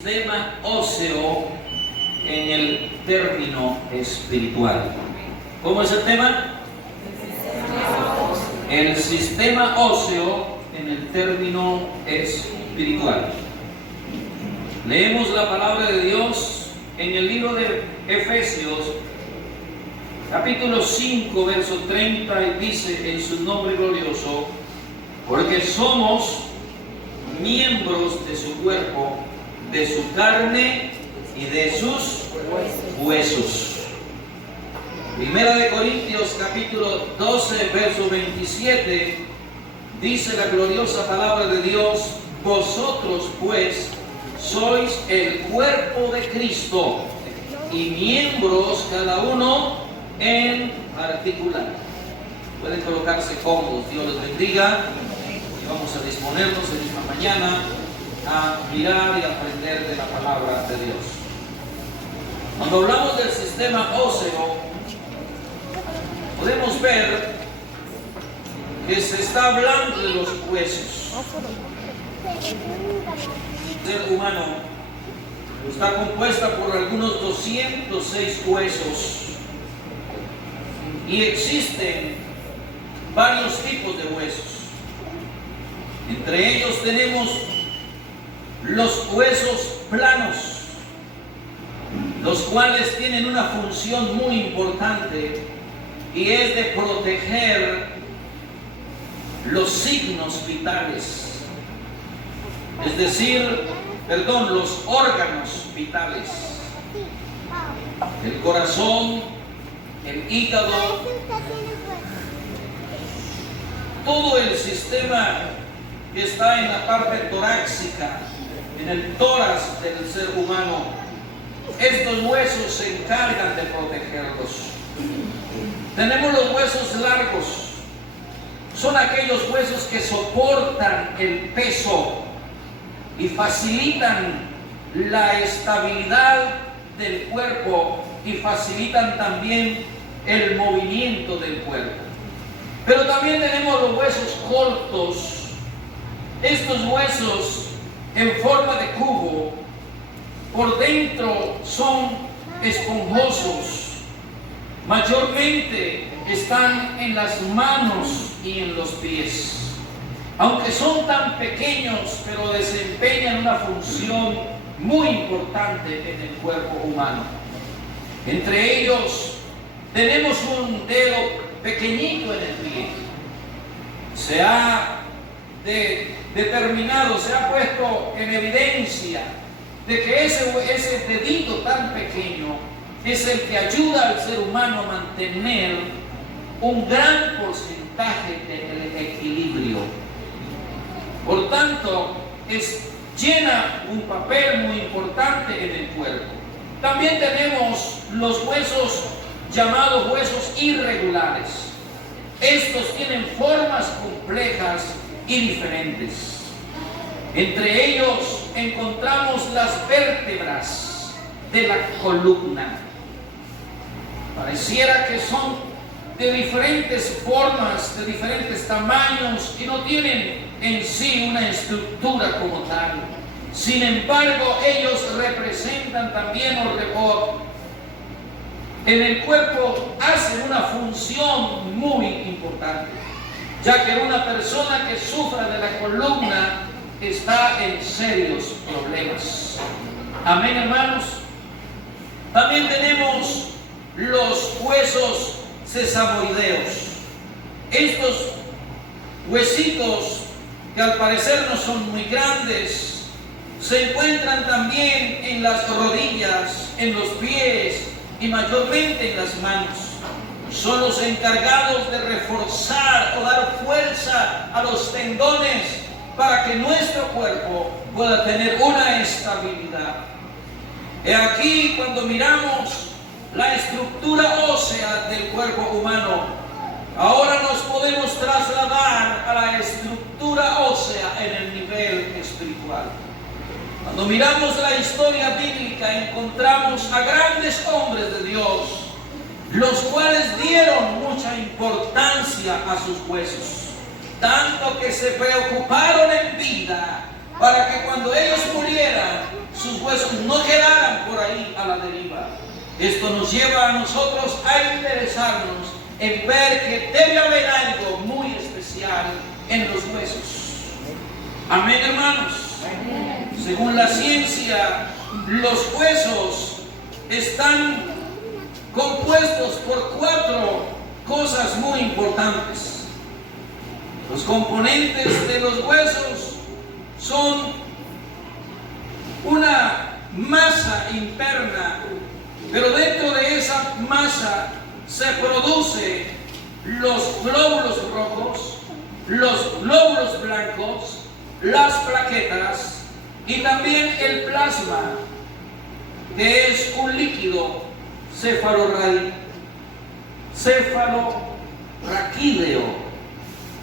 Sistema óseo en el término espiritual. ¿Cómo es el tema? El sistema óseo en el término espiritual. Leemos la palabra de Dios en el libro de Efesios, capítulo 5, verso 30, y dice en su nombre glorioso: porque somos miembros de su cuerpo, de su carne y de sus huesos. Primera de Corintios capítulo 12 verso 27 dice la gloriosa palabra de Dios: vosotros pues sois el cuerpo de Cristo y miembros cada uno en particular. Pueden colocarse cómodos, Dios les bendiga, y vamos a disponernos en esta mañana a mirar y aprender de la palabra de Dios. Cuando hablamos del sistema óseo, podemos ver que se está hablando de los huesos. El ser humano está compuesta por algunos 206 huesos y existen varios tipos de huesos. Entre ellos tenemos los huesos planos, los cuales tienen una función muy importante, y es de proteger los signos vitales, es decir, los órganos vitales, el corazón, el hígado, todo el sistema que está en la parte torácica, en el tórax del ser humano. Estos huesos se encargan de protegerlos. Tenemos los huesos largos. Son aquellos huesos que soportan el peso y facilitan la estabilidad del cuerpo y facilitan también el movimiento del cuerpo. Pero también tenemos los huesos cortos. Estos huesos en forma de cubo, por dentro son esponjosos, mayormente están en las manos y en los pies. Aunque son tan pequeños, pero desempeñan una función muy importante en el cuerpo humano. Entre ellos tenemos un dedo pequeñito en el pie. Se ha determinado, se ha puesto en evidencia de que ese dedito tan pequeño es el que ayuda al ser humano a mantener un gran porcentaje de equilibrio. Por tanto, llena un papel muy importante en el cuerpo. También tenemos los huesos llamados huesos irregulares. Estos tienen formas complejas y diferentes. Entre ellos encontramos las vértebras de la columna. Pareciera que son de diferentes formas, de diferentes tamaños, y no tienen en sí una estructura como tal. Sin embargo, ellos representan también en el cuerpo, hacen una función muy importante, ya que una persona que sufra de la columna está en serios problemas. Amén, hermanos. También tenemos los huesos sesamoideos. Estos huesitos, que al parecer no son muy grandes, se encuentran también en las rodillas, en los pies y mayormente en las manos. Son los encargados de reforzar o dar fuerza a los tendones para que nuestro cuerpo pueda tener una estabilidad. He aquí, cuando miramos la estructura ósea del cuerpo humano, ahora nos podemos trasladar a la estructura ósea en el nivel espiritual. Cuando miramos la historia bíblica, encontramos a grandes hombres de Dios, los cuales dieron mucha importancia a sus huesos, tanto que se preocuparon en vida para que cuando ellos murieran sus huesos no quedaran por ahí a la deriva. Esto nos lleva a nosotros a interesarnos en ver que debe haber algo muy especial en los huesos. Amén, hermanos. Según la ciencia, los huesos están compuestos por 4 cosas muy importantes. Los componentes de los huesos son una masa interna, pero dentro de esa masa se producen los glóbulos rojos, los glóbulos blancos, las plaquetas y también el plasma, que es un líquido cefalorraquídeo,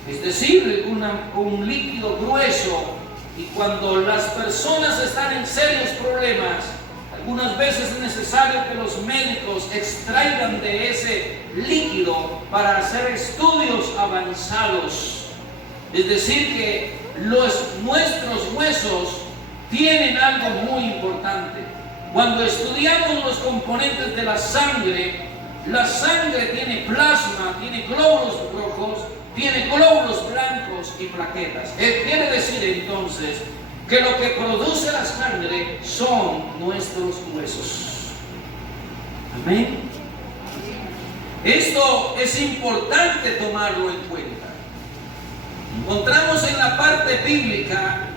es decir, un líquido grueso. Y cuando las personas están en serios problemas, algunas veces es necesario que los médicos extraigan de ese líquido para hacer estudios avanzados. Es decir, que nuestros huesos tienen algo muy importante. Cuando estudiamos los componentes de la sangre tiene plasma, tiene glóbulos rojos, tiene glóbulos blancos y plaquetas. Quiere decir entonces que lo que produce la sangre son nuestros huesos. Amén. Esto es importante tomarlo en cuenta. Encontramos en la parte bíblica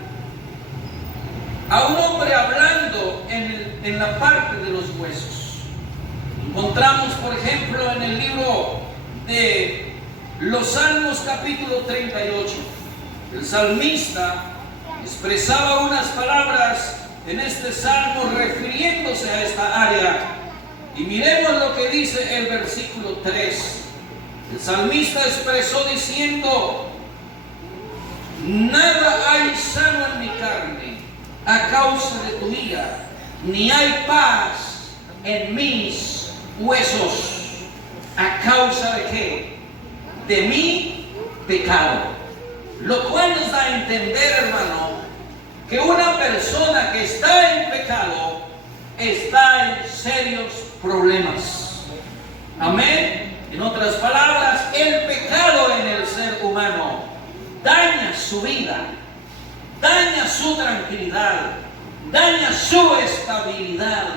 a un hombre hablando en la parte de los huesos. Encontramos, por ejemplo, en el libro de los Salmos capítulo 38. El salmista expresaba unas palabras en este salmo refiriéndose a esta área. Y miremos lo que dice el versículo 3. El salmista expresó diciendo: nada hay sano en mi carne a causa de tu ira, ni hay paz en mis huesos. ¿A causa de qué? De mi pecado. Lo cual nos da a entender, hermano, que una persona que está en pecado está en serios problemas. Amén. En otras palabras, el pecado en el ser humano daña su vida, daña su tranquilidad, daña su estabilidad.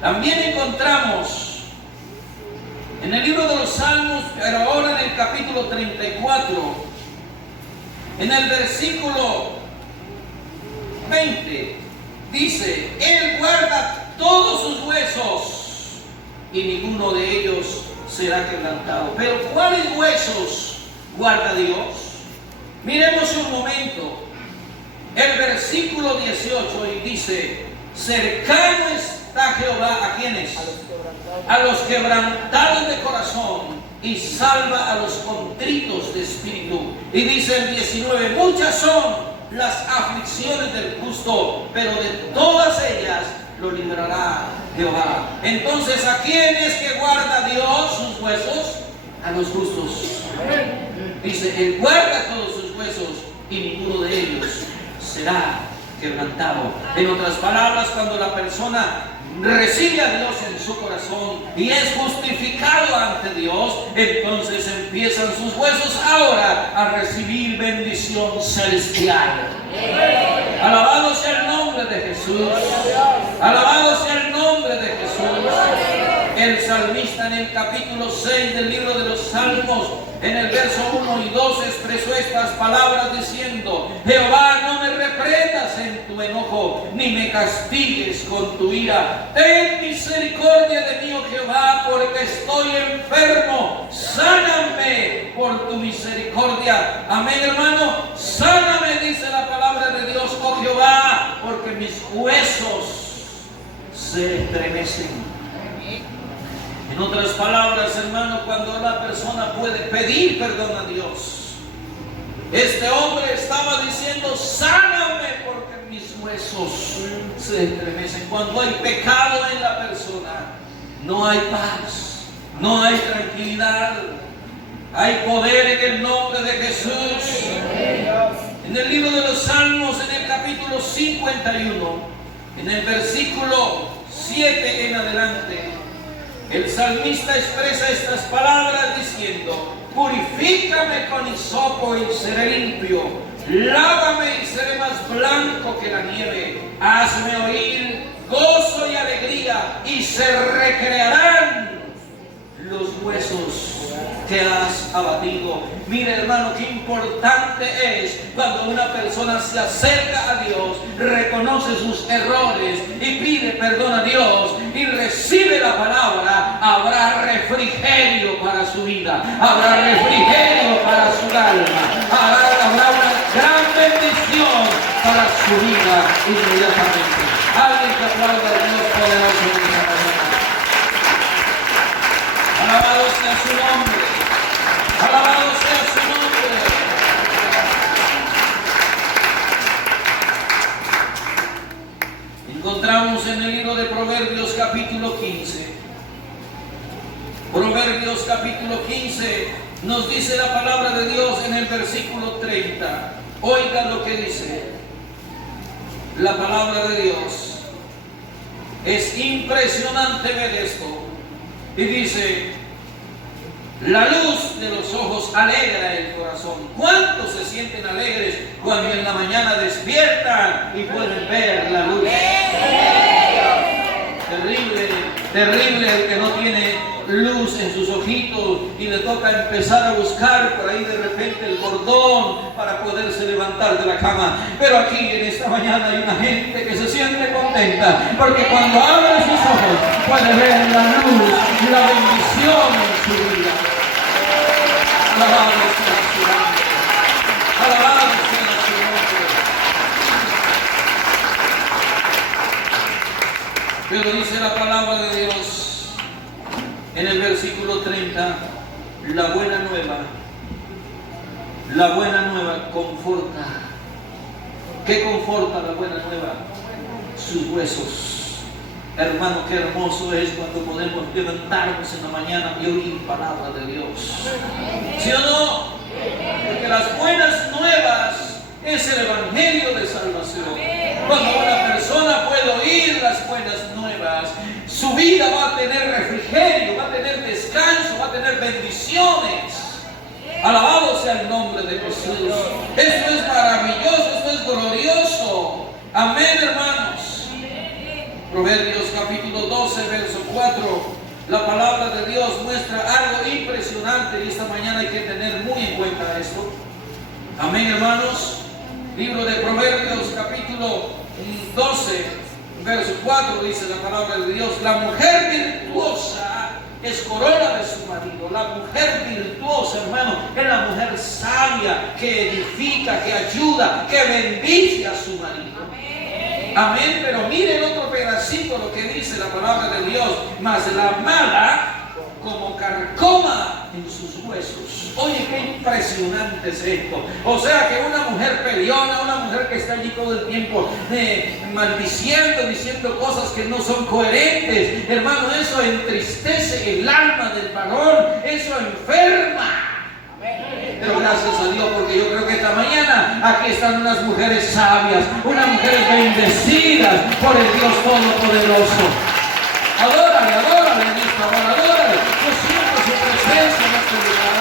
También encontramos en el libro de los Salmos, pero ahora en el capítulo 34, en el versículo 20, dice: Él guarda todos sus huesos y ninguno de ellos será quebrantado. Pero ¿cuáles huesos guarda Dios? Miremos un momento el versículo 18 y dice: cercano está Jehová, ¿a quiénes? A los quebrantados de corazón, y salva a los contritos de espíritu. Y dice el 19: muchas son las aflicciones del justo, pero de todas ellas lo librará Jehová. Entonces, ¿a quién es que guarda Dios sus huesos? A los justos. Dice: Él guarda todos sus huesos y ninguno de ellos será quebrantado. En otras palabras, cuando la persona recibe a Dios en su corazón y es justificado ante Dios, entonces empiezan sus huesos ahora a recibir bendición celestial. Alabado sea el nombre de Jesús. Alabado sea el nombre de Jesús. El salmista en el capítulo 6 del libro de los Salmos, en el verso 1 y 2, expresó estas palabras diciendo: Jehová, no me reprendas en tu enojo, ni me castigues con tu ira. Ten misericordia de mí, oh Jehová, porque estoy enfermo. Sáname por tu misericordia. Amén, hermano. Sáname, dice la palabra de Dios, oh Jehová, porque mis huesos se estremecen. En otras palabras, hermano, cuando la persona puede pedir perdón a Dios, este hombre estaba diciendo: sáname porque mis huesos se estremecen. Cuando hay pecado en la persona, no hay paz, no hay tranquilidad. Hay poder en el nombre de Jesús. En el libro de los Salmos, en el capítulo 51, En el versículo 7 en adelante, el salmista expresa estas palabras diciendo: purifícame con hisopo y seré limpio, lávame y seré más blanco que la nieve, hazme oír gozo y alegría, y se recrearán los huesos que has abatido. Mire, hermano, qué importante es cuando una persona se acerca a Dios, reconoce sus errores y pide perdón a Dios y recibe la palabra. Habrá refrigerio para su vida, habrá refrigerio para su alma, habrá una gran bendición para su vida inmediatamente. Alguien que aplauda a Dios poderoso en esta mañana. Alabado sea su nombre. Alabado sea su nombre. Encontramos en el libro de Proverbios capítulo 15. Proverbios capítulo 15 nos dice la palabra de Dios en el versículo 30. Oiga lo que dice la palabra de Dios. Es impresionante ver esto. Y dice: la luz de los ojos alegra el corazón. ¿Cuántos se sienten alegres cuando en la mañana despiertan y pueden ver la luz? Terrible, terrible el que no tiene luz en sus ojitos y le toca empezar a buscar por ahí de repente el bordón para poderse levantar de la cama. Pero aquí en esta mañana hay una gente que se siente contenta porque cuando abre sus ojos puede ver la luz y la bendición en su vida. Alabado sea su nombre. Alabado sea su nombre. Pero dice la palabra de Dios en el versículo 30, la buena nueva conforta. ¿Qué conforta la buena nueva? Sus huesos. Hermano, qué hermoso es cuando podemos levantarnos en la mañana y oír palabra de Dios. ¿Sí o no? Porque las buenas nuevas es el evangelio de salvación. Cuando una persona puede oír las buenas nuevas, su vida va a tener refrigerio, va a tener descanso, va a tener bendiciones. Alabado sea el nombre de Jesús. Esto es maravilloso, esto es glorioso. Amén, hermanos. Proverbios capítulo 12, verso 4. La palabra de Dios muestra algo impresionante y esta mañana hay que tener muy en cuenta esto. Amén, hermanos. Libro de Proverbios capítulo 12, verso 4 dice la palabra de Dios: la mujer virtuosa es corona de su marido. La mujer virtuosa, hermano, es la mujer sabia que edifica, que ayuda, que bendice a su marido. Amén. Pero miren otro pedacito lo que dice la palabra de Dios: mas la mala como carcoma en sus huesos. Oye, qué impresionante es esto. O sea que una mujer peleona, una mujer que está allí todo el tiempo maldiciendo, diciendo cosas que no son coherentes, hermano, eso entristece el alma del varón, eso enferma. Pero gracias a Dios, porque yo creo que esta mañana aquí están unas mujeres sabias, unas mujeres bendecidas por el Dios Todopoderoso. Adórale, adórale en esta hora, adórale. Yo siento su presencia en este lugar.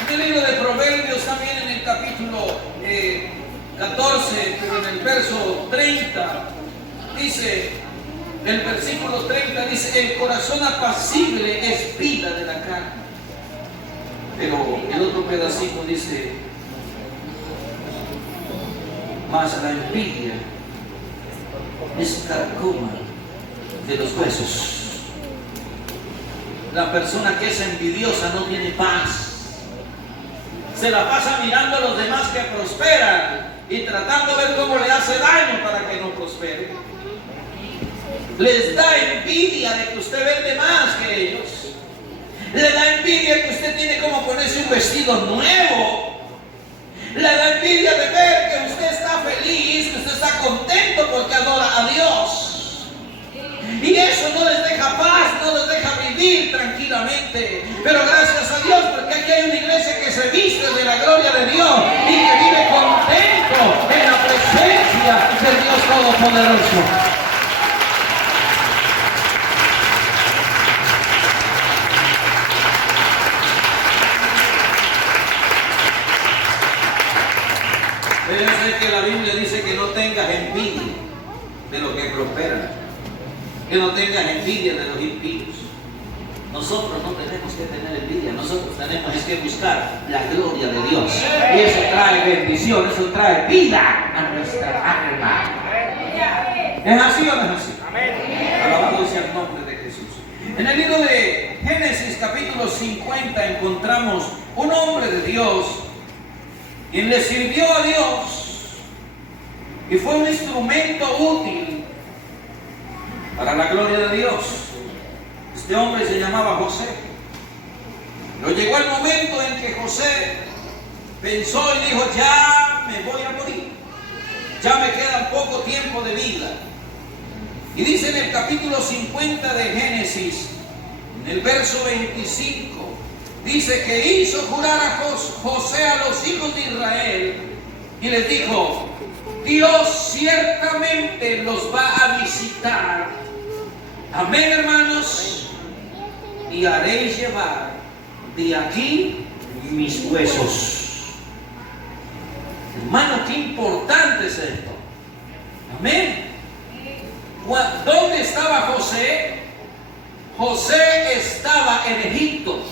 En el libro de Proverbios, también en el capítulo 14, pero en el verso 30, dice, el versículo 30 dice: el corazón apacible es vida de la carne. Pero el otro pedacito dice: mas la envidia es carcoma de los huesos. La persona que es envidiosa no tiene paz. Se la pasa mirando a los demás que prosperan y tratando de ver cómo le hace daño para que no prospere. Les da envidia de que usted vende más que ellos. Le da envidia que usted tiene como ponerse un vestido nuevo. Le da envidia de ver que usted está feliz, que usted está contento porque adora a Dios. Y eso no les deja paz, no les deja vivir vivir tranquilamente. Pero gracias a Dios, porque aquí hay una iglesia que se viste de la gloria de Dios y que vive contento en la presencia del Dios Todopoderoso. Fíjense que la Biblia dice que no tengas envidia de los que prosperan, que no tengas envidia de los impíos. Nosotros no tenemos que tener envidia, nosotros tenemos que buscar la gloria de Dios. Y eso trae bendición, eso trae vida a nuestra alma. ¿Es así o no es así? Alabado sea el nombre de Jesús. En el libro de Génesis capítulo 50 encontramos un hombre de Dios quien le sirvió a Dios y fue un instrumento útil para la gloria de Dios. Este hombre se llamaba José. Pero llegó el momento en que José pensó y dijo: ya me voy a morir, ya me queda poco tiempo de vida. Y dice en el capítulo 50 de Génesis, en el verso 25, dice que hizo jurar a José a los hijos de Israel y les dijo: Dios ciertamente los va a visitar. Amén, hermanos. Y haréis llevar de aquí mis huesos. Hermano, qué importante es esto. Amén. ¿Dónde estaba José? José estaba en Egipto.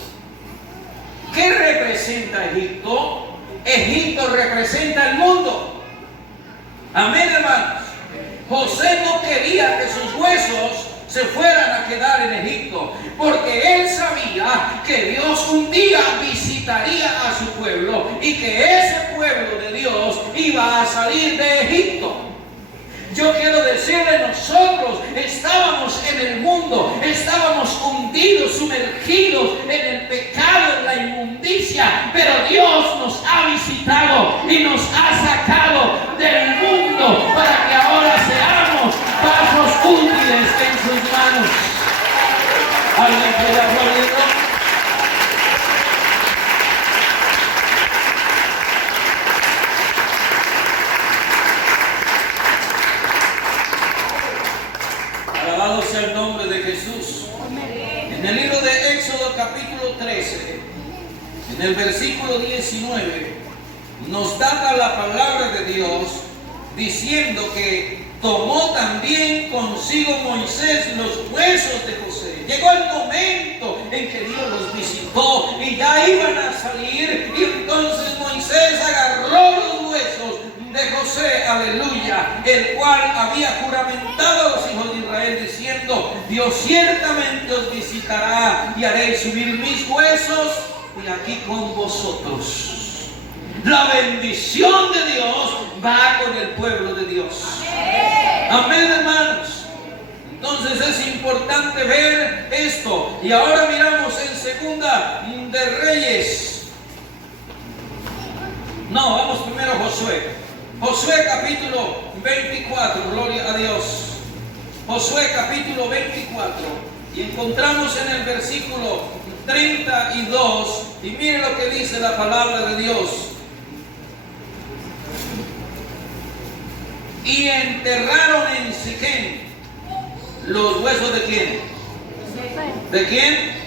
¿Qué representa Egipto? Egipto representa el mundo. Amén, hermanos. José no quería que sus huesos se fueran a quedar en Egipto, porque él sabía que Dios un día visitaría a su pueblo y que ese pueblo de Dios iba a salir de Egipto. Yo quiero decirle, nosotros estábamos en el mundo, estábamos hundidos, sumergidos en el pecado, en la inmundicia, pero Dios nos ha visitado y nos ha sacado del mundo para que ahora seamos vasos útiles en sus manos. ¿Alguien puede aplaudirlo? Alabado sea el nombre de Jesús. En el libro de Éxodo capítulo 13, en el versículo 19, nos da la palabra de Dios diciendo que tomó también consigo Moisés los huesos de José. Llegó el momento en que Dios los visitó y ya iban a salir, y entonces Moisés agarró los huesos de José, aleluya, el cual había juramentado a los hijos de Israel diciendo: Dios ciertamente os visitará y haréis subir mis huesos y aquí con vosotros. La bendición de Dios va con el pueblo de Dios. Amén, hermanos. Entonces es importante ver esto. Y ahora miramos en Segunda de Reyes. No, vamos primero a Josué. Josué capítulo 24, gloria a Dios. Josué capítulo 24. Y encontramos en el versículo 32. Y miren lo que dice la palabra de Dios. Y enterraron en Siquem los huesos de quién. ¿De quién?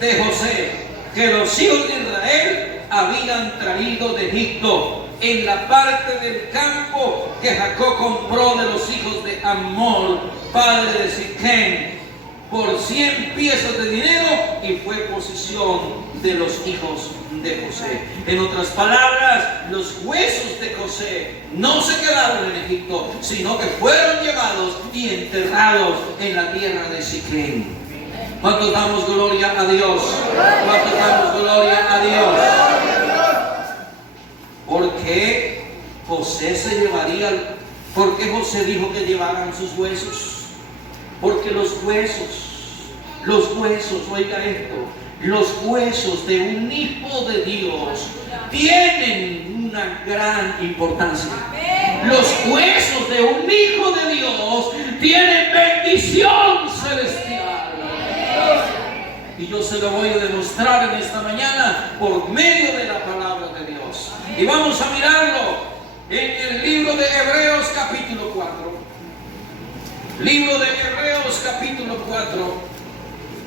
De José, que los hijos de Israel habían traído de Egipto, en la parte del campo que Jacob compró de los hijos de Amor, padre de Siquem, por 100 piezas de dinero, y fue posesión de los hijos de José. En otras palabras, los huesos de José no se quedaron en Egipto, sino que fueron llevados y enterrados en la tierra de Siquem. ¿Cuántos damos gloria a Dios? ¿Cuántos damos gloria a Dios? ¿Por qué José se llevaría? ¿Por qué José dijo que llevaran sus huesos? Porque los huesos, oiga esto, los huesos de un hijo de Dios tienen una gran importancia. Los huesos de un hijo de Dios tienen bendición celestial. Y yo se lo voy a demostrar en esta mañana por medio de la palabra de Dios. Y vamos a mirarlo en el libro de Hebreos capítulo 4. Libro de Hebreos capítulo 4.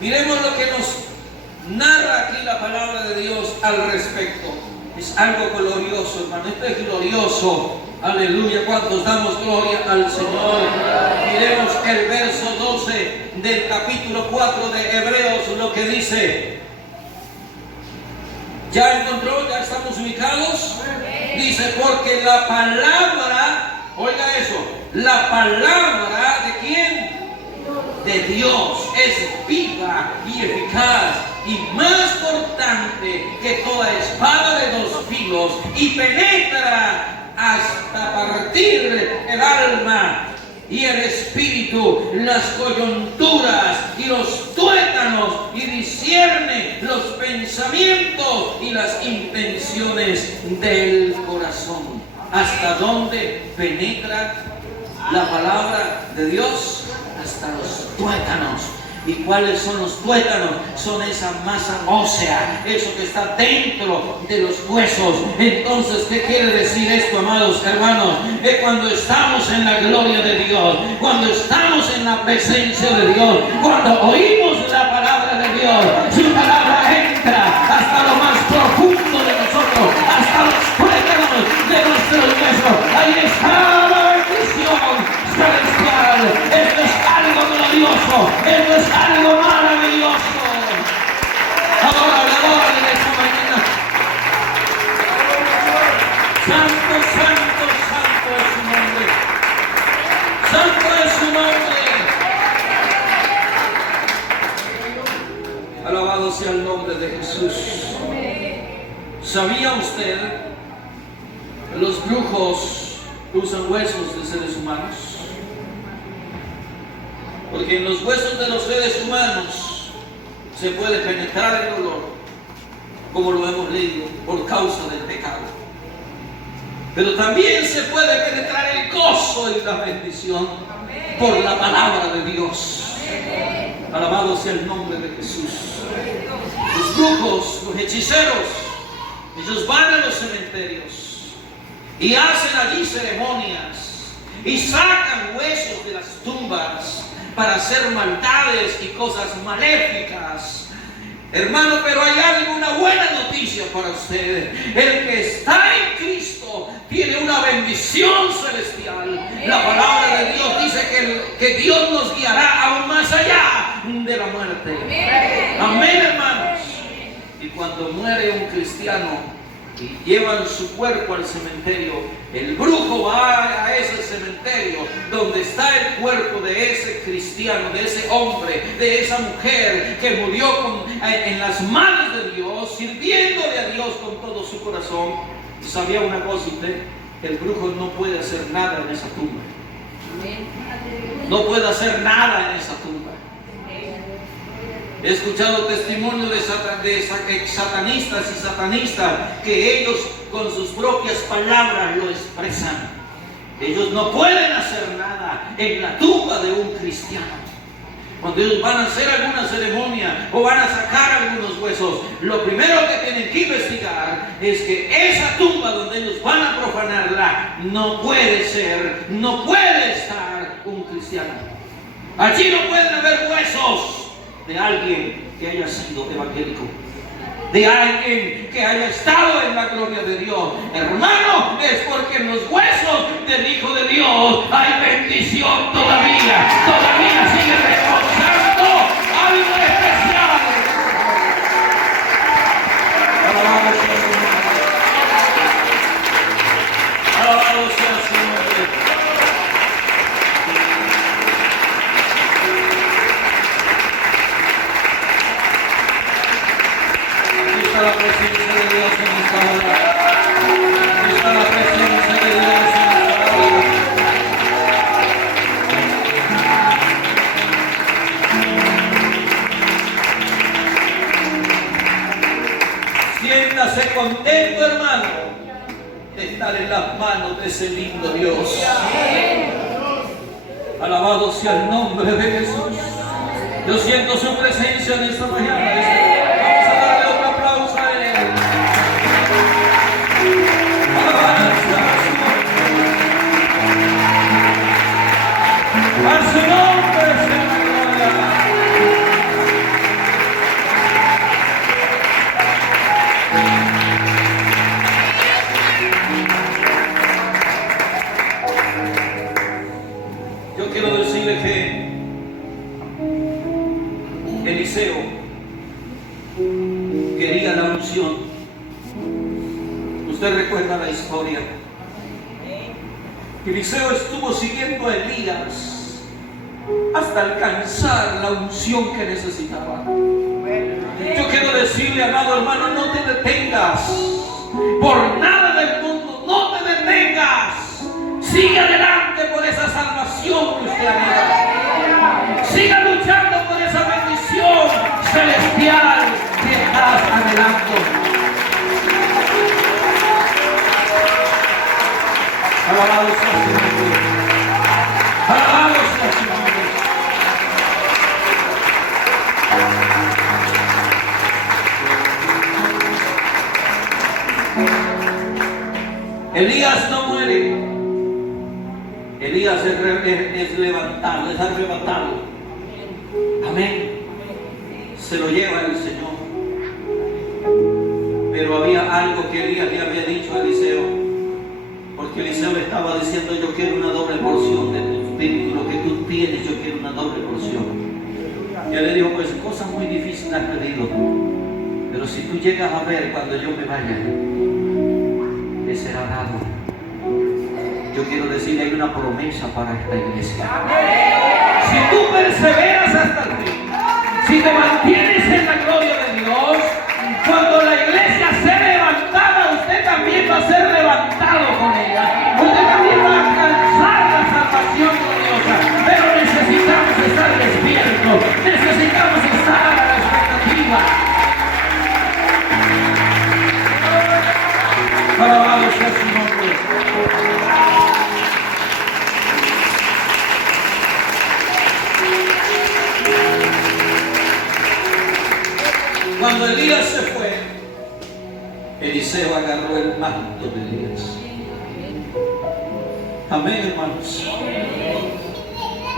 Miremos lo que nos narra aquí la palabra de Dios al respecto. Es algo glorioso, hermano. Esto es glorioso. Aleluya. ¿Cuántos damos gloria al Señor? Miremos el verso 12 del capítulo 4 de Hebreos, lo que dice. ¿Ya encontró? ¿Ya estamos ubicados? Dice, porque la palabra, oiga eso, la palabra ¿de quién? De Dios es viva y eficaz y más cortante que toda espada de dos filos y penetra hasta partir el alma y el espíritu, las coyunturas y los tuétanos, y discierne los pensamientos y las intenciones del corazón. ¿Hasta dónde penetra la palabra de Dios? Hasta los tuétanos. ¿Y cuáles son los tuétanos? Son esa masa ósea, eso que está dentro de los huesos. Entonces, ¿qué quiere decir esto, amados hermanos? Que cuando estamos en la gloria de Dios, cuando estamos en la presencia de Dios, cuando oímos la palabra de Dios, su palabra entra hasta lo más profundo de nosotros, hasta los tuétanos de nuestros huesos. Ahí está la bendición celestial. Esto es algo glorioso, esto es algo maravilloso. Adórale en esta mañana. Santo, santo, santo es su nombre. Santo es su nombre. Alabado sea el nombre de Jesús. ¿Sabía usted que los brujos usan huesos de seres humanos? Porque en los huesos de los seres humanos se puede penetrar el dolor, como lo hemos leído, por causa del pecado. Pero también se puede penetrar el gozo y la bendición por la palabra de Dios. Alabado sea el nombre de Jesús. Los brujos, los hechiceros, ellos van a los cementerios y hacen allí ceremonias y sacan huesos de las tumbas para hacer maldades y cosas maléficas. Hermano, pero hay alguna buena noticia para usted. El que está en Cristo tiene una bendición celestial. La palabra de Dios dice que Dios nos guiará aún más allá de la muerte. Amén, hermanos. Y cuando muere un cristiano y llevan su cuerpo al cementerio, el brujo va a ese cementerio donde está el cuerpo de ese cristiano, de ese hombre, de esa mujer que murió en las manos de Dios, sirviéndole a Dios con todo su corazón. ¿Y sabía una cosa usted? El brujo no puede hacer nada en esa tumba. No puede hacer nada en esa tumba. He escuchado testimonios de satanistas y satanistas que ellos con sus propias palabras lo expresan. Ellos no pueden hacer nada en la tumba de un cristiano. Cuando ellos van a hacer alguna ceremonia o van a sacar algunos huesos, lo primero que tienen que investigar es que esa tumba donde ellos van a profanarla no puede estar un cristiano. Allí no pueden haber huesos de alguien que haya sido evangélico, de alguien que haya estado en la gloria de Dios. Hermano, es porque en los huesos del Hijo de Dios hay bendición todavía sigue reposando algo especial. Alabado sea su nombre. Alabado sea su nombre. Está la presencia de Dios en esta hora. Está la presencia de Dios en esta hora. Siéntase contento, hermano, de estar en las manos de ese lindo Dios. Alabado sea el nombre de Jesús. Yo siento su presencia en esta mañana. Vamos a darle otro aplauso a Él. Alabanza a su nombre, sea la gloria. Yo quiero decirle que Eliseo quería la unción. Usted recuerda la historia. Eliseo estuvo siguiendo a Elías hasta alcanzar la unción que necesitaba. Yo quiero decirle, amado hermano, no te detengas por nada del mundo, no te detengas. Sigue adelante por esa salvación que usted anhela. Siga luchando por esa bendición celestial que estás anhelando. Alabado sea su nombre. Alabado sea su nombre. Elías no muere. Elías es levantado, es arrebatado. Amén. Se lo lleva el Señor. Pero había algo que Elías le había dicho a Eliseo. Porque Eliseo le estaba diciendo: yo quiero una doble porción de tu espíritu. Lo que tú tienes, yo quiero una doble porción. Y él le dijo: pues cosas muy difíciles has pedido. Pero si tú llegas a ver cuando yo me vaya, le será dado. Yo quiero decirle, hay una promesa para esta iglesia. Si tú perseveras hasta el fin, si te mantienes en la gloria de Dios, cuando la iglesia sea levantada, usted también va a ser levantado con ella. Usted también va a alcanzar la salvación gloriosa. Pero necesitamos estar despiertos, necesitamos estar a la expectativa. Alabado sea su nombre. Cuando Elías se fue, Eliseo agarró el manto de Elías. Amén, hermanos.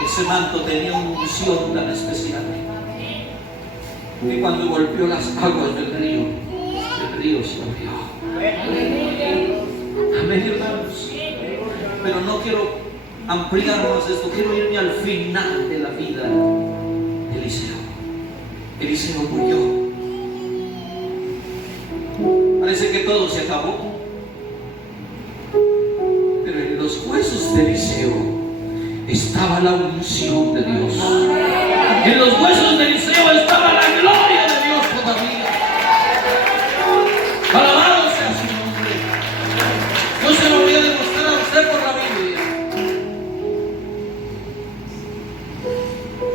Ese manto tenía una unción tan especial que cuando golpeó las aguas del río se abrió. Amén, hermanos. Pero no quiero ampliar más esto, quiero irme al final de la vida de Eliseo. Eliseo murió. Parece que todo se acabó. Pero en los huesos de Eliseo estaba la unción de Dios. En los huesos de Eliseo estaba la gloria de Dios todavía. Alabado sea su nombre. Yo se lo voy a demostrar a usted por la Biblia.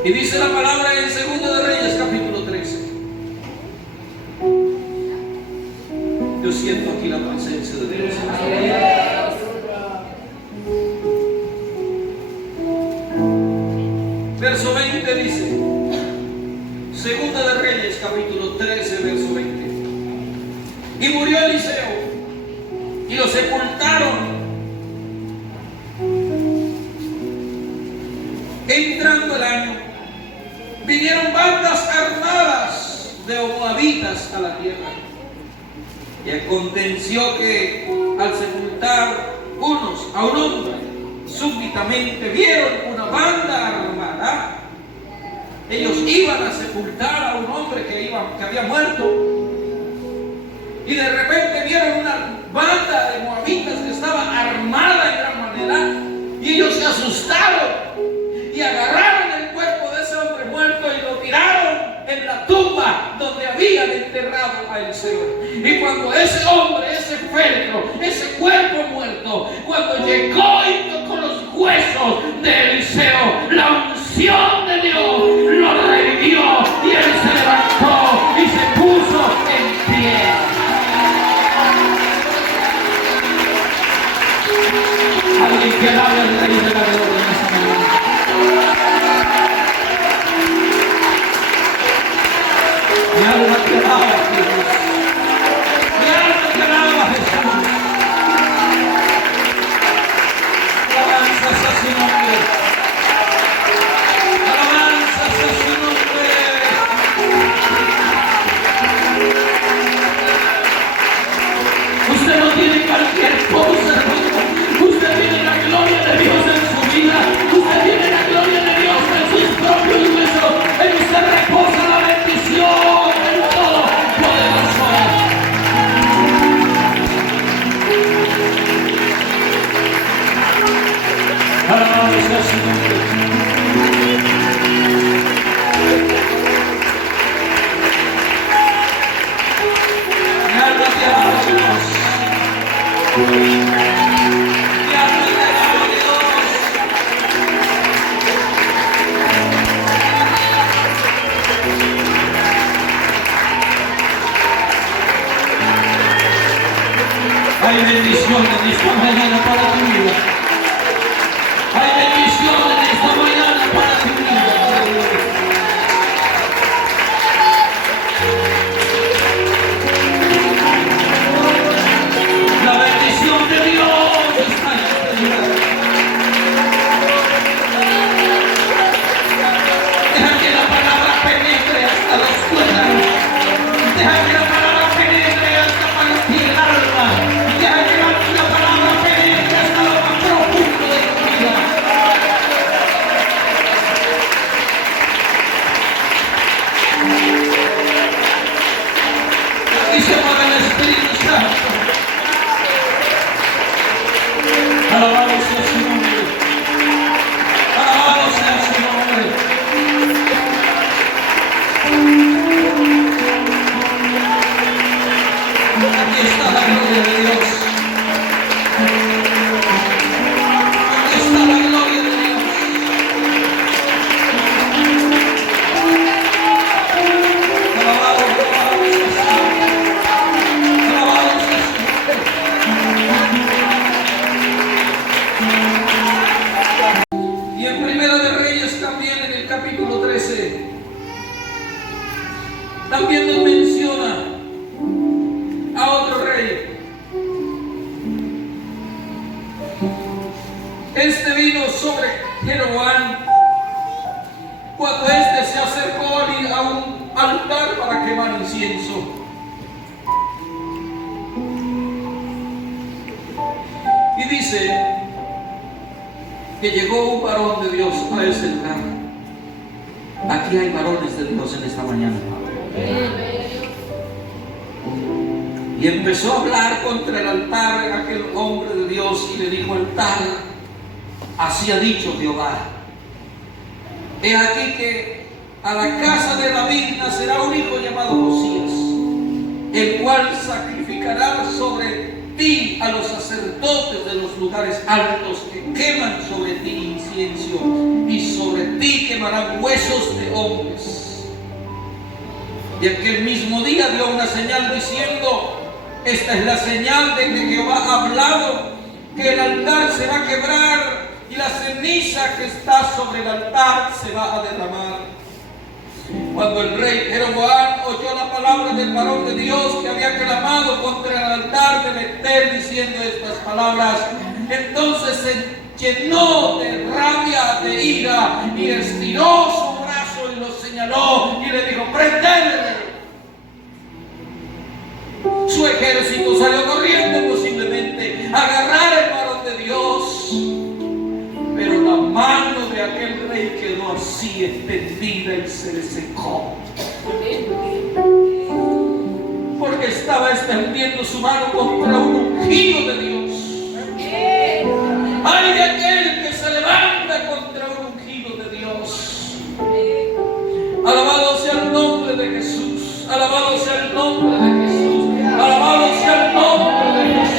Y dice la palabra en 2 de Reyes capítulo 13. Yo siento aquí la presencia de Dios. Verso 20 dice, 2 de Reyes capítulo 13, verso 20. Y murió Eliseo y lo sepultaron. Entrando el año, vinieron bandas armadas de moabitas a la tierra. Y aconteció que al sepultar unos a un hombre, súbitamente vieron una banda armada. Ellos iban a sepultar a un hombre que había muerto. Y de repente vieron una banda de moabitas que estaba armada en gran manera. Y ellos se asustaron y agarraron el cuerpo de ese hombre muerto y lo tiraron en la tumba donde habían enterrado a Eliseo. Y cuando ese hombre, ese féretro, ese cuerpo muerto, cuando llegó y tocó los huesos de Eliseo, la unción de Dios lo revivió y él se levantó y se puso en pie. Alguien que alabe al Rey de la Gloria en esta mañana. Hay bendición en esta mañana para tu vida. Hay bendición en esta mañana para tu vida. La bendición de Dios está en esta vida. Deja que la palabra penetre hasta los tuétanos. Deja que la palabra penetre hasta partir el alma. Deja que la palabra penetre hasta lo más profundo de tu vida. Aquí se mueve el Espíritu Santo. Alabado sea su nombre. Alabado sea su nombre. Aquí está la gloria de Dios. Aquí está la gloria de Dios. Alabado, alabado sea su nombre. Alabado sea su nombre. Y en Primera de Reyes también en el capítulo 13 también nos menciona a otro rey. Este vino sobre Jeroboam cuando éste se acercó a un altar para quemar incienso. Y dice que llegó un varón de Dios a ese lugar. Aquí hay varones de Dios en esta mañana. Y empezó a hablar contra el altar de aquel hombre de Dios y le dijo: altar, así ha dicho Jehová, he aquí que a la casa de David nacerá un hijo llamado Josías, el cual sacrificará sobre ti a los sacerdotes de los lugares altos que queman sobre ti incienso, y sobre ti quemarán huesos de hombres. Y aquel mismo día dio una señal diciendo: esta es la señal de que Jehová ha hablado, que el altar se va a quebrar y la ceniza que está sobre el altar se va a derramar. Cuando el rey Jeroboam oyó la palabra del varón de Dios que había clamado contra el altar de Betel diciendo estas palabras, entonces se llenó de rabia, de ira, y estiró su brazo y lo señaló y le dijo: prendedle. Su ejército salió corriendo posiblemente a agarrar al varón de Dios, pero la mano de aquel rey quedó así extendida y se le secó, porque estaba extendiendo su mano contra un ungido de Dios. Hay de aquel que se levanta contra un ungido de Dios. Alabado sea el nombre de Jesús. Alabado sea el nombre de Jesús. Alabado sea el nombre de Jesús.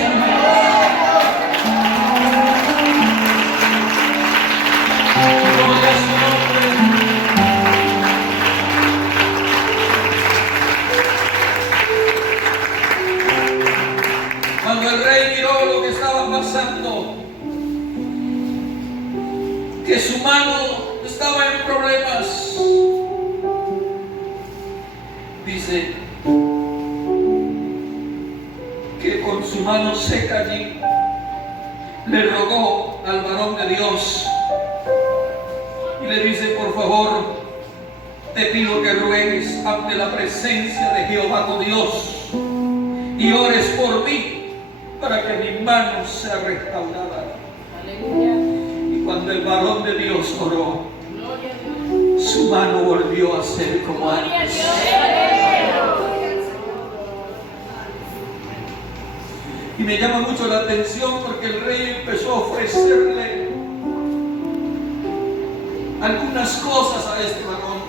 Gloria a su nombre. Cuando el rey miró lo que estaba pasando, que su mano estaba en problemas, dice que con su mano seca allí le rogó al varón de Dios y le dice: por favor, te pido que ruegues ante la presencia de Jehová tu Dios y ores por mí para que mi mano sea restaurada. Aleluya. Y cuando el varón de Dios oró, su mano volvió a ser como antes. Y me llama mucho la atención porque el rey empezó a ofrecerle algunas cosas a este varón,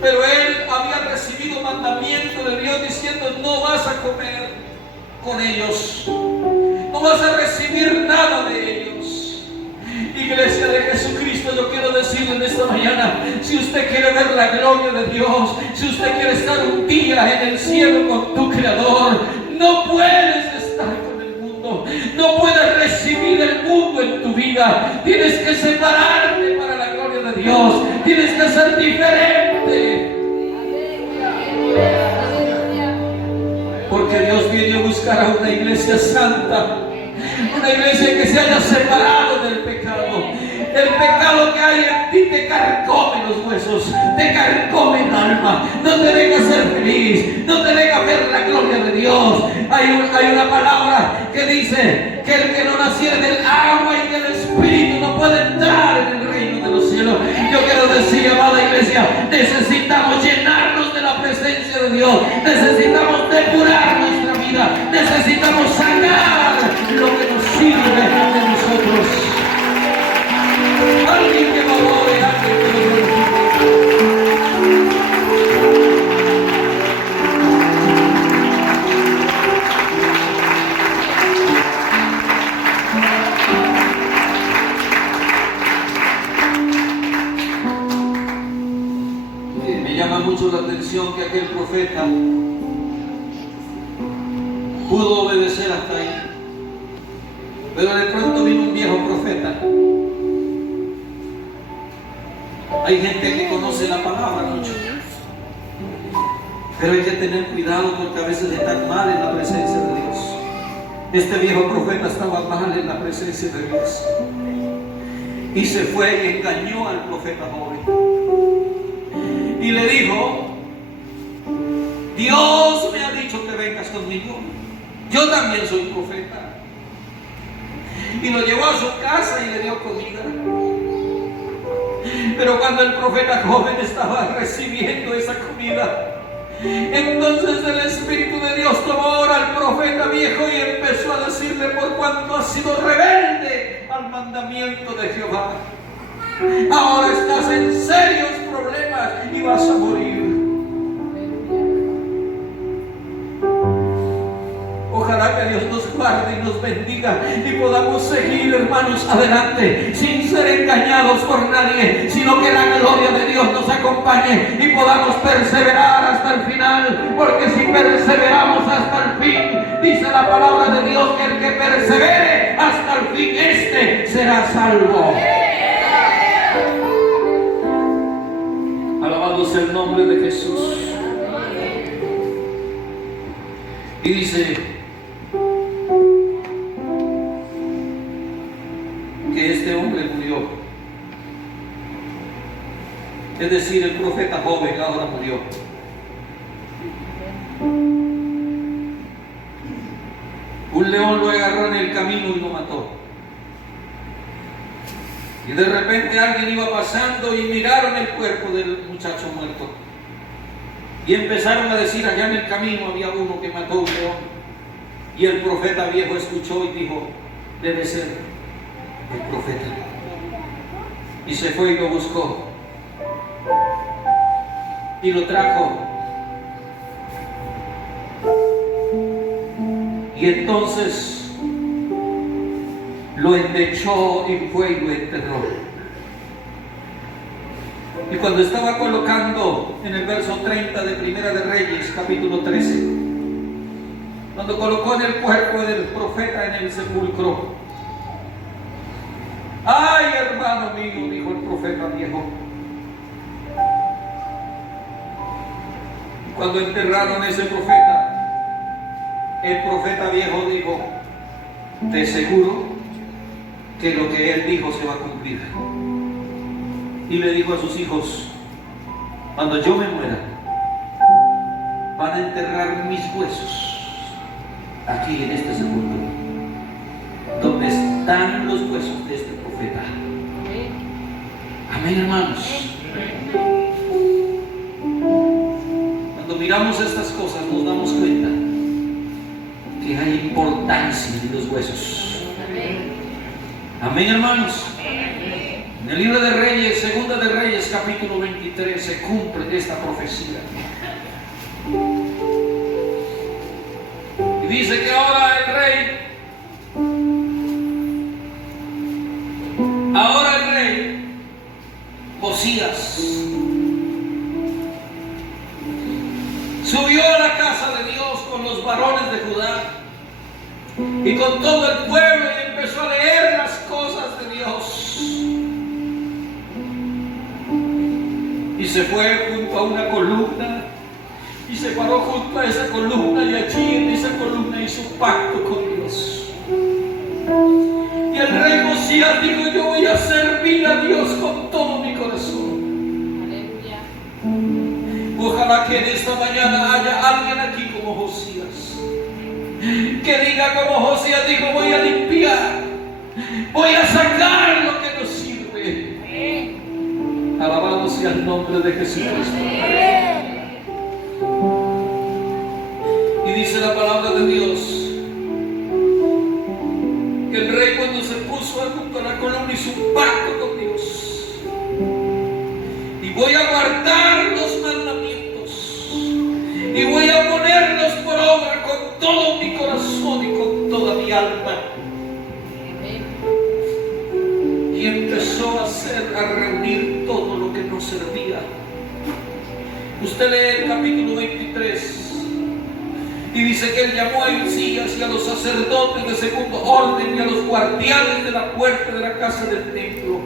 pero él había recibido mandamiento de Dios diciendo: no vas a comer con ellos, no vas a recibir nada de ellos. Iglesia de Jesucristo, yo quiero decirle en esta mañana, si usted quiere ver la gloria de Dios, si usted quiere estar un día en el cielo con tu Creador, no puedes estar con el mundo, no puedes recibir el mundo en tu vida. Tienes que separarte para la gloria de Dios, tienes que ser diferente. Porque Dios viene a buscar a una iglesia santa, una iglesia que se haya separado del pecado. El pecado que hay en ti te carcome los huesos, te carcome el alma, no te deja ser feliz, no te deja ver la gloria de Dios. Hay una palabra que dice que el que no naciere del agua y del Espíritu no puede entrar en el reino de los cielos. Yo quiero decir, amada iglesia, necesitamos llenarnos de la presencia de Dios, necesitamos depurar nuestra vida, necesitamos sacar lo que nos sirve de nosotros. Alguien que lo adore, alguien que lo glorifique. Me llama mucho la atención que aquel profeta pudo obedecer hasta ahí, pero de pronto vino un viejo profeta. Hay gente que conoce la palabra mucho, pero hay que tener cuidado porque a veces están mal en la presencia de Dios. Este viejo profeta estaba mal en la presencia de Dios y se fue y engañó al profeta joven y le dijo: Dios me ha dicho que vengas conmigo, yo también soy profeta. Y lo llevó a su casa y le dio comida. Pero cuando el profeta joven estaba recibiendo esa comida, entonces el Espíritu de Dios tomó ahora al profeta viejo y empezó a decirle: por cuanto has sido rebelde al mandamiento de Jehová, ahora estás en serios problemas y vas a morir. Ojalá que Dios nos guarde y nos bendiga y podamos seguir, hermanos, adelante sin ser engañados por nadie, sino que la gloria de Dios nos acompañe y podamos perseverar hasta el final, porque si perseveramos hasta el fin, dice la palabra de Dios que el que persevere hasta el fin, este será salvo. Alabado sea el nombre de Jesús. Y dice que este hombre murió. Es decir, el profeta joven ahora murió. Un león lo agarró en el camino y lo mató. Y de repente alguien iba pasando y miraron el cuerpo del muchacho muerto. Y empezaron a decir: allá en el camino había uno que mató a un león. Y el profeta viejo escuchó y dijo: debe ser el profeta. Y se fue y lo buscó. Y lo trajo. Y entonces lo endechó y fue y lo enterró. Y cuando estaba colocando en el verso 30 de Primera de Reyes, capítulo 13, cuando colocó en el cuerpo del profeta en el sepulcro: ay, hermano mío, dijo el profeta viejo. Cuando enterraron a ese profeta, el profeta viejo dijo: de seguro que lo que él dijo se va a cumplir. Y le dijo a sus hijos: cuando yo me muera, van a enterrar mis huesos aquí en este sepulcro, donde están los huesos de este profeta. Amén, hermanos. Cuando miramos estas cosas nos damos cuenta que hay importancia en los huesos. Amén, hermanos. En el libro de Reyes, Segunda de Reyes, capítulo 23, se cumple esta profecía. Y dice que ahora el rey y con todo el pueblo, y empezó a leer las cosas de Dios. Y se fue junto a una columna y se paró junto a esa columna, y allí en esa columna hizo un pacto con Dios. Y el rey Josías dijo: yo voy a servir a Dios con todo mi corazón. Ojalá que en esta mañana haya alguien aquí como Josías, que diga como Josías dijo: voy a limpiar, voy a sacar lo que nos sirve. Alabado sea el nombre de Jesucristo. Y dice la palabra de Dios que el rey, cuando se puso junto a la columna, hizo un pacto con Dios: y voy a guardar los mandamientos y voy a ponerlos por obra con todo mi corazón y con toda mi alma. Y empezó a reunir todo lo que nos servía. Usted lee el capítulo 23 y dice que él llamó a Hilcías y a los sacerdotes de segundo orden y a los guardianes de la puerta de la casa del templo,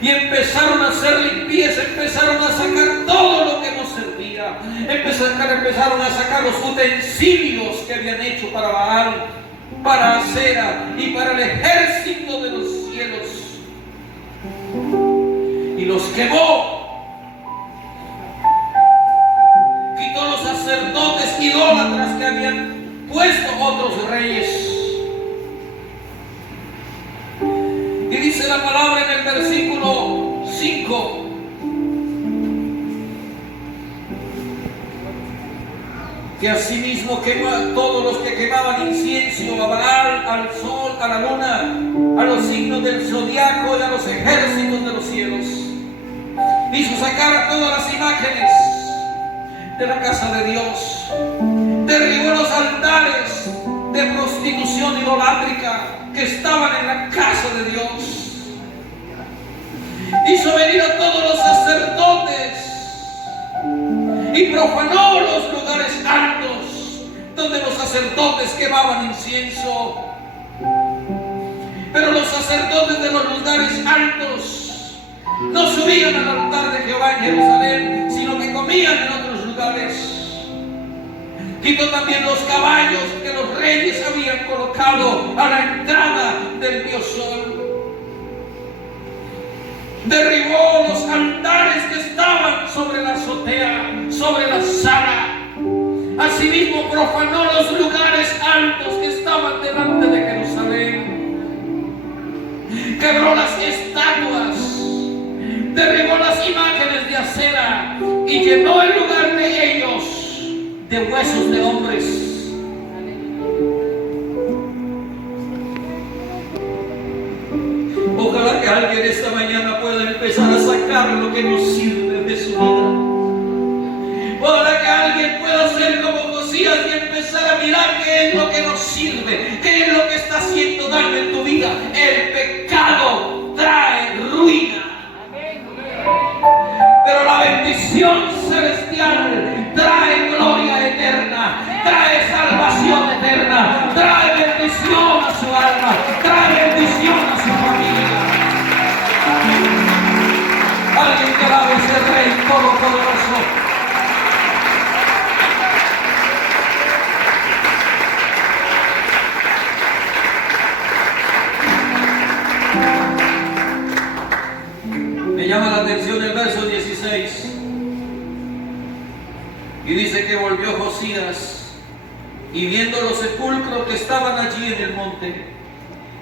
y empezaron a hacer limpieza, empezaron a sacar todo lo que nos servía, empezaron a sacar los utensilios que habían hecho para Baal, para Acera y para el ejército de los cielos, y los quemó. Quitó los sacerdotes idólatras que habían puesto otros reyes. Y dice la palabra en el versículo 5: que asimismo quemó a todos los que quemaban incienso a Baal, al sol, a la luna, a los signos del zodiaco y a los ejércitos de los cielos. Hizo sacar a todas las imágenes de la casa de Dios. Derribó los altares de prostitución idolátrica que estaban en la casa de Dios. Hizo venir a todos los sacerdotes y profanó los lugares altos donde los sacerdotes quemaban incienso. Pero los sacerdotes de los lugares altos no subían al altar de Jehová en Jerusalén, sino que comían en otros lugares. Quitó también los caballos que los reyes habían colocado a la entrada del dios Sol. Derribó los altares que estaban sobre la azotea, sobre la sala. Asimismo profanó los lugares altos que estaban delante de Jerusalén. Quebró las estatuas, derribó las imágenes de acera y llenó el lugar de ellos de huesos de hombres. Ojalá que alguien esta mañana pueda empezar a sacar lo que nos sirve de su vida. Ojalá que alguien pueda ser como Josías y empezar a mirar qué es lo que nos sirve, qué es lo que está haciendo daño en tu vida. El pecado trae ruina, pero la bendición celestial trae gloria eterna, trae salvación eterna, trae bendición a su alma, trae bendición a su familia. Alguien que alabe a ese Rey todopoderoso. Me llama la atención el verso 16. Y dice que volvió Josías y viendo los sepulcros que estaban allí en el monte,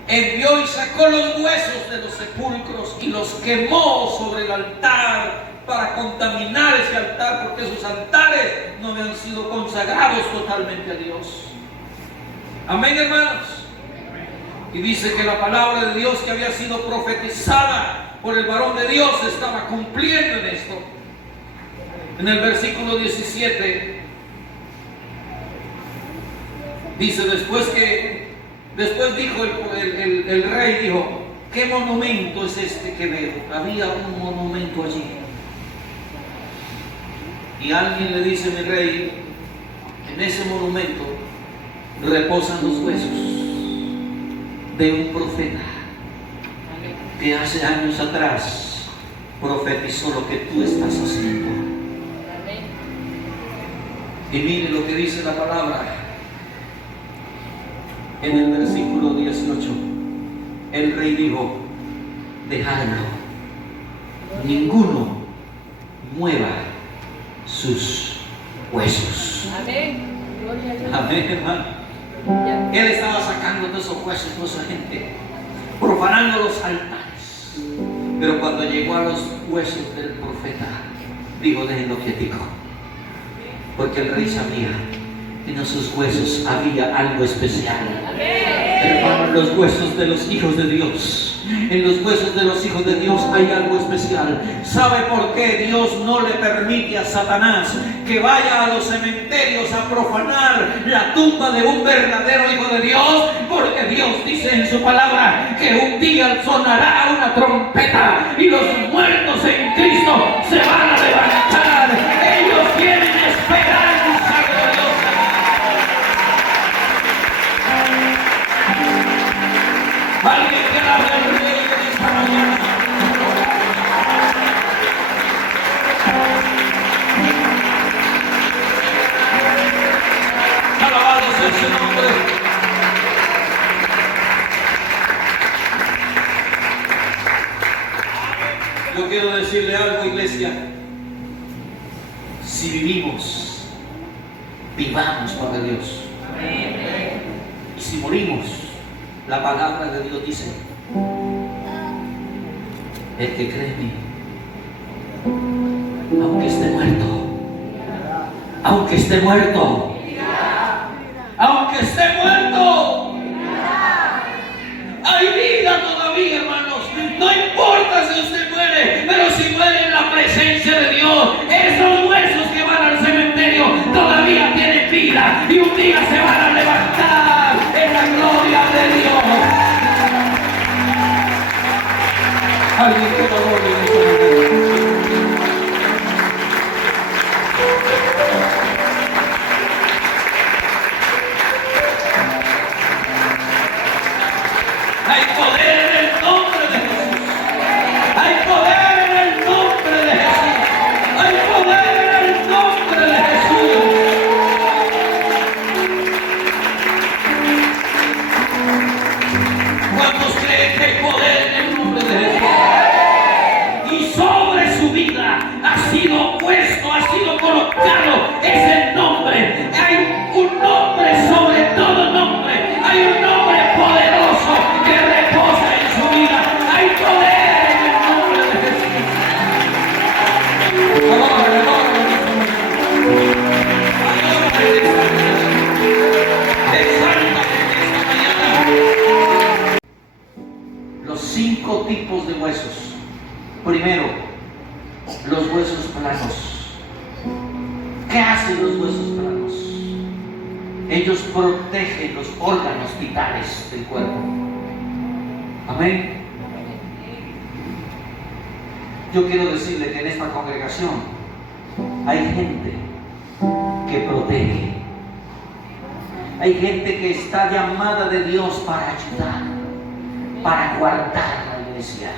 envió y sacó los huesos de los sepulcros y los quemó sobre el altar para contaminar ese altar, porque esos altares no habían sido consagrados totalmente a Dios. Amén, hermanos. Y dice que la palabra de Dios que había sido profetizada por el varón de Dios se estaba cumpliendo en esto. En el versículo 17 dice: después dijo el rey, dijo: ¿qué monumento es este que veo? Había un monumento allí. Y alguien le dice: mi rey, en ese monumento reposan los huesos. de un profeta que hace años atrás profetizó lo que tú estás haciendo. Y mire lo que dice la palabra en el versículo 18. El rey dijo: dejadlo, ninguno mueva sus huesos. Amén. Gloria a Dios. Amén, hermano. Él estaba sacando todos esos huesos, toda esa gente, profanando los altares. Pero cuando llegó a los huesos del profeta, dijo: déjenlo quietico, porque el rey sabía que en esos huesos había algo especial. Hermano, en los huesos de los hijos de Dios, en los huesos de los hijos de Dios hay algo especial. ¿Sabe por qué Dios no le permite a Satanás que vaya a los cementerios a profanar la tumba de un verdadero hijo de Dios? Porque Dios dice en su palabra que un día sonará una trompeta y los muertos en Cristo se van a levantar. Ellos tienen esperanza, gloriosa. Alguien que la ve al Rey en esta mañana. Alabado sea su nombre. Yo quiero decirle algo, iglesia. Si vivimos, vivamos para Dios. Y si morimos, la palabra de Dios dice: el que cree en mí, aunque esté muerto, aunque esté muerto, aunque esté muerto, hay vida todavía, hermanos. No importa si usted muere, pero si muere en la presencia de Dios, esos huesos que van al cementerio todavía tienen vida y un día se van a levantar en la gloria de Dios. Alguien que lo adore en esta mañana. Hay poder en el nombre de Jesús. Hay poder en el nombre de Jesús. Hay poder en el nombre de Jesús. ¿Cuántos creen que hay poder en el nombre de Jesús? Y sobre su vida ha sido puesto, ha sido colocado ese nombre. Hay un nombre sobre todo nombre. Hay un nombre poderoso que reposa en su vida. Hay poder en el nombre de Jesús. Adórale, adórale. Adórale esta mañana. Exáltate esta mañana. Los 5 tipos de huesos. Primero, los huesos planos. ¿Qué hacen los huesos planos? Ellos protegen los órganos vitales del cuerpo. Amén. Yo quiero decirle que en esta congregación hay gente que protege. Hay gente que está llamada de Dios para ayudar, para guardar la iglesia,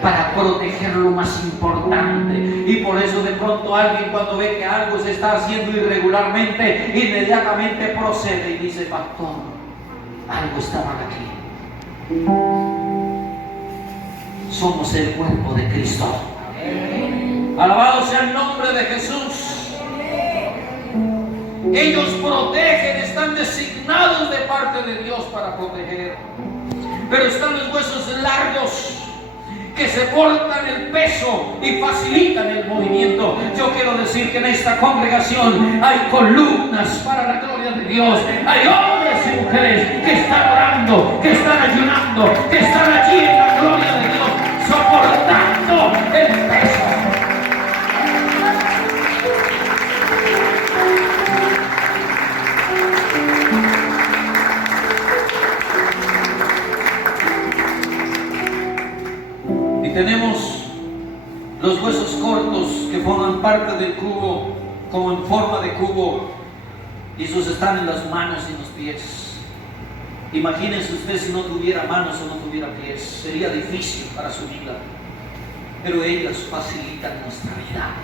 para proteger lo más importante. Y por eso de pronto alguien, cuando ve que algo se está haciendo irregularmente, inmediatamente procede y dice: pastor, algo está mal aquí. Somos el cuerpo de Cristo. Alabado sea el nombre de Jesús. Ellos protegen, están designados de parte de Dios para proteger. Pero están los huesos largos, que soportan el peso y facilitan el movimiento. Yo quiero decir que en esta congregación hay columnas para la gloria de Dios. Hay hombres y mujeres que están orando, que están ayunando, que están allí en la gloria de Dios, soportando el peso. Tenemos los huesos cortos que forman parte del cubo, como en forma de cubo, y esos están en las manos y los pies. Imagínense usted si no tuviera manos o no tuviera pies, sería difícil para su vida, pero ellas facilitan nuestra vida.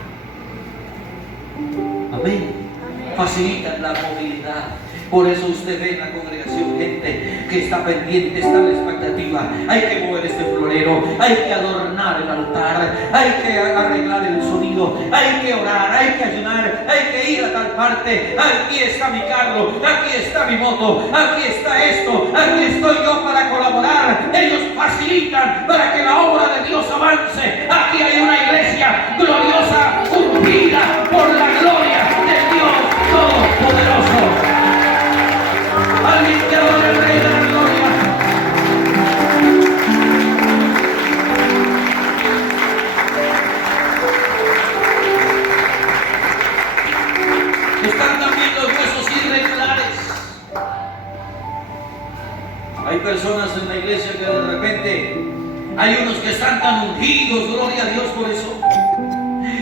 Amén. Facilitan la movilidad. Por eso usted ve en la congregación gente que está pendiente, está en la expectativa. Hay que mover este florero, hay que adornar el altar, hay que arreglar el sonido, hay que orar, hay que ayunar, hay que ir a tal parte. Aquí está mi carro, aquí está mi moto, aquí está esto, aquí estoy yo para colaborar. Ellos facilitan para que la obra de Dios avance. Aquí hay una iglesia gloriosa, ungida por la gloria de Dios Todopoderoso. Alguien que adore al Rey de la Gloria. Están también los huesos irregulares. Hay personas en la iglesia que de repente hay unos que están tan ungidos, gloria a Dios por eso.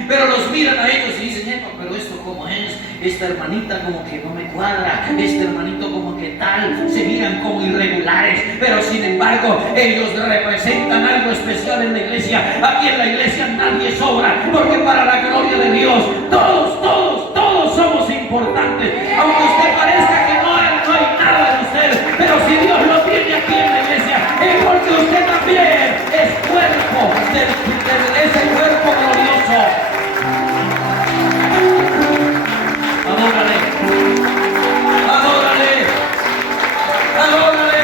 Pero los miran a ellos y dicen, pero esto cómo es, esta hermanita como que no me cuadra, este hermanito como que tal, se miran como irregulares, pero sin embargo ellos representan algo especial en la iglesia. Aquí en la iglesia nadie sobra, porque para la gloria de Dios todos somos importantes. Aunque usted parezca que no hay nada en usted, pero si Dios lo tiene aquí en la iglesia, es porque usted también es cuerpo de ese cuerpo glorioso. Adórale, adórale, adórale.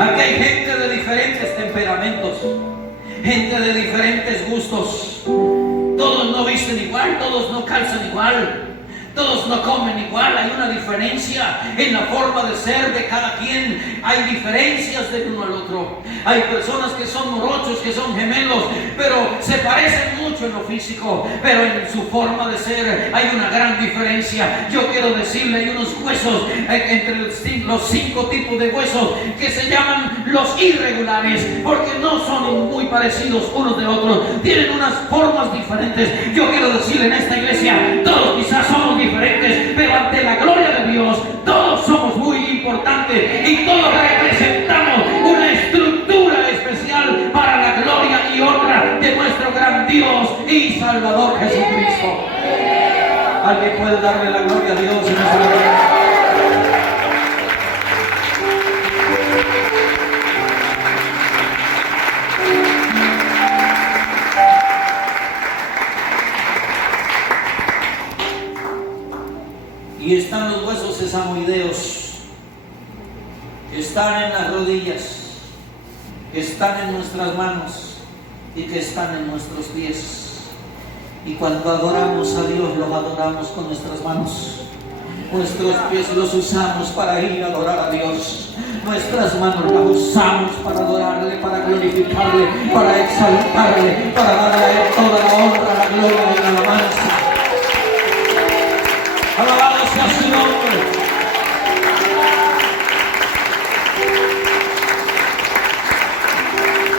Aquí hay gente de diferentes temperamentos, gente de diferentes gustos. Todos no visten igual, todos no calzan igual. Todos no comen igual, hay una diferencia en la forma de ser de cada quien. Hay diferencias del uno al otro. Hay personas que son morochos, que son gemelos, pero se parecen mucho en lo físico, pero en su forma de ser hay una gran diferencia. Yo quiero decirle, hay unos huesos entre los 5 tipos de huesos que se llaman los irregulares, porque no son muy parecidos unos de otros, tienen unas formas diferentes. Yo quiero decirle en esta iglesia, todos quizás somos diferentes, pero ante la gloria de Dios todos somos muy importantes y todos representamos una estructura especial para la gloria y honra de nuestro gran Dios y Salvador Jesucristo. ¿Alguien puede darle la gloria a Dios en esta hora? Y están los huesos sesamoideos, que están en las rodillas, que están en nuestras manos y que están en nuestros pies. Y cuando adoramos a Dios, los adoramos con nuestras manos. Nuestros pies los usamos para ir a adorar a Dios. Nuestras manos las usamos para adorarle, para glorificarle, para exaltarle, para darle a Él toda la honra, la gloria y la alabanza. Alabado sea su nombre.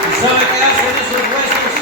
¿Y sabe qué hacen esos huesos?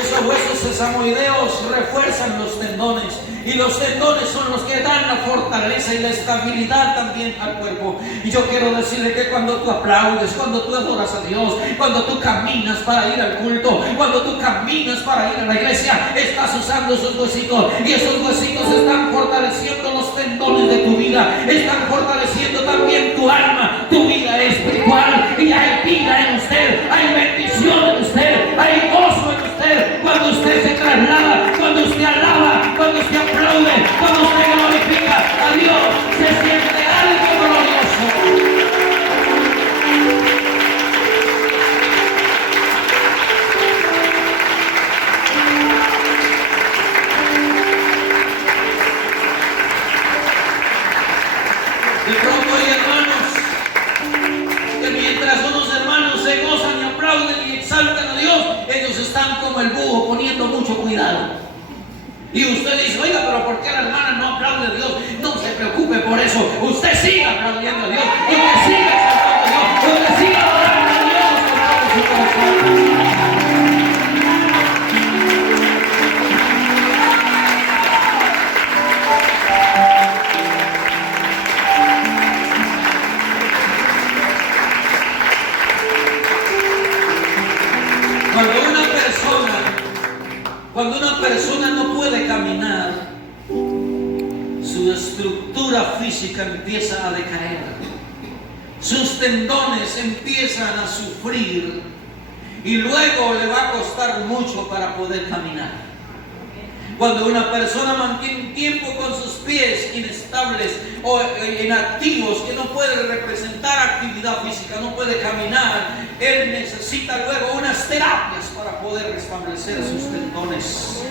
Esos huesos sesamoideos refuerzan los tendones. Y los tendones son los que dan la fortaleza y la estabilidad también al cuerpo. Y yo quiero decirle que cuando tú aplaudes, cuando tú adoras a Dios, cuando tú caminas para ir al culto, cuando tú caminas para ir a la iglesia, estás usando esos huesitos. Y esos huesitos están fortaleciendo los tendones de tu vida. Están fortaleciendo también tu alma, tu vida espiritual. Y hay vida en usted, hay bendición en usted, hay gozo en usted. Cuando usted se traslada, cuando usted alaba, cuando usted aplaude, cuando usted glorifica a Dios, se siente algo glorioso. De pronto hay hermanos que mientras unos hermanos se gozan y aplauden y exaltan a Dios, ellos están como el búho poniendo mucho cuidado. Y usted dice, oiga, pero ¿por qué la hermana no aplaude a Dios? No se preocupe por eso. Usted siga aplaudiendo a Dios. Usted siga exaltando a Dios. Usted siga adorando a Dios. Cuando una persona no puede caminar, su estructura física empieza a decaer, sus tendones empiezan a sufrir y luego le va a costar mucho para poder caminar. Cuando una persona mantiene un tiempo con sus pies inestables o inactivos, que no puede representar actividad física, no puede caminar, él necesita luego unas terapias para poder restablecer sus tendones.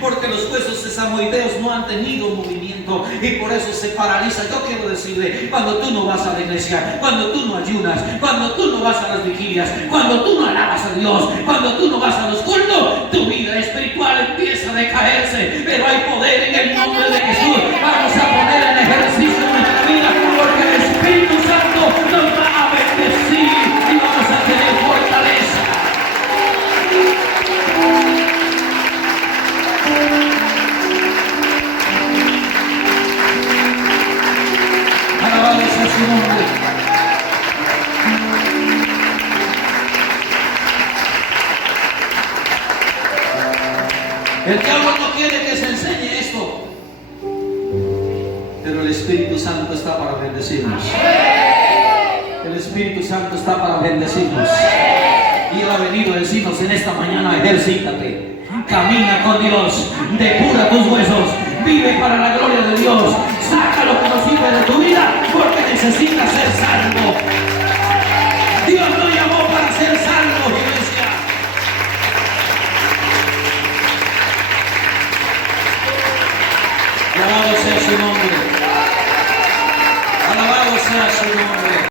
Porque los huesos sesamoideos no han tenido movimiento y por eso se paraliza. Yo quiero decirle, cuando tú no vas a la iglesia, cuando tú no ayunas, cuando tú no vas a las vigilias, cuando tú no alabas a Dios, cuando tú no vas a los cultos, tu vida espiritual empieza a decaerse. Pero hay poder en el nombre de Jesús. Vamos a poner en ejercicio nuestra vida, porque el Espíritu Santo nos va a bendecir y vamos a tener fortaleza. Alabado sea su nombre. El diablo no quiere que se enseñe esto, pero el Espíritu Santo está para bendecirnos. El Espíritu Santo está para bendecirnos. Y Él ha venido a decirnos en esta mañana: ejercítate, camina con Dios, depura tus huesos, vive para la gloria de Dios, saca lo que no sirve de tu vida, porque necesitas ser salvo. Dios no llamó para ser salvo, iglesia. Alabado sea su nombre. Alabado sea su nombre.